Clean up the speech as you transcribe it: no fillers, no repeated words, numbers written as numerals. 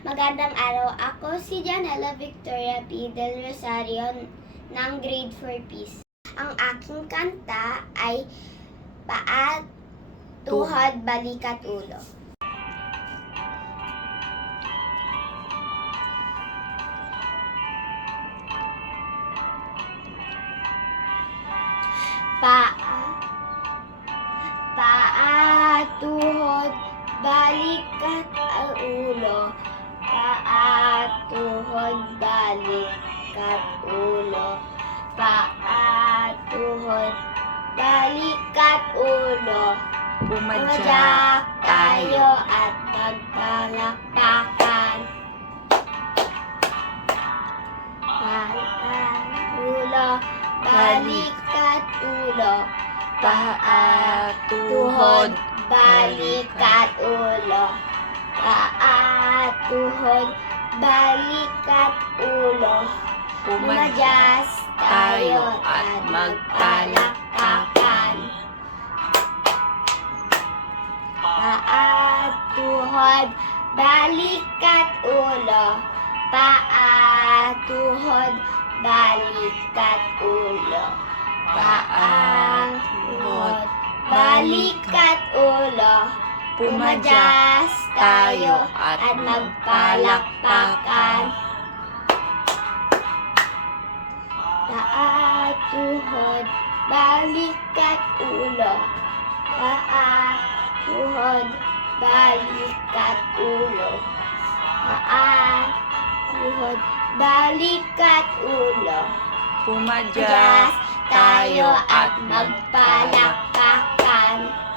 Magandang araw. Ako si Janela Victoria P. Del Rosario ng Grade 4 Peace. Ang aking kanta ay Paa, Tuhod, Balikat, Ulo. Paa, tuhod, balikat, ang ulo. Paa, tuhod, balikat, ulo. Paa, tuhod, balikat, ulo. Pumadyak tayo at magpalakpakan. Paa, ulo, balikat, ulo. Paa, tuhod, balikat, ulo. Paa, tuhod, balikat, ulo. Pumadyas tayo at magpalakpakan. Paa, tuhod, balikat, ulo. Paa, tuhod, balikat, ulo. Paa, tuhod, balikat, ulo. Pumadyas tayo at magpalakpakan. Paa, tuhod, balikat, ulo. Paa, tuhod, balikat, ulo. Paa, tuhod, balikat, ulo. Pumadyak tayo at magpalakpakan.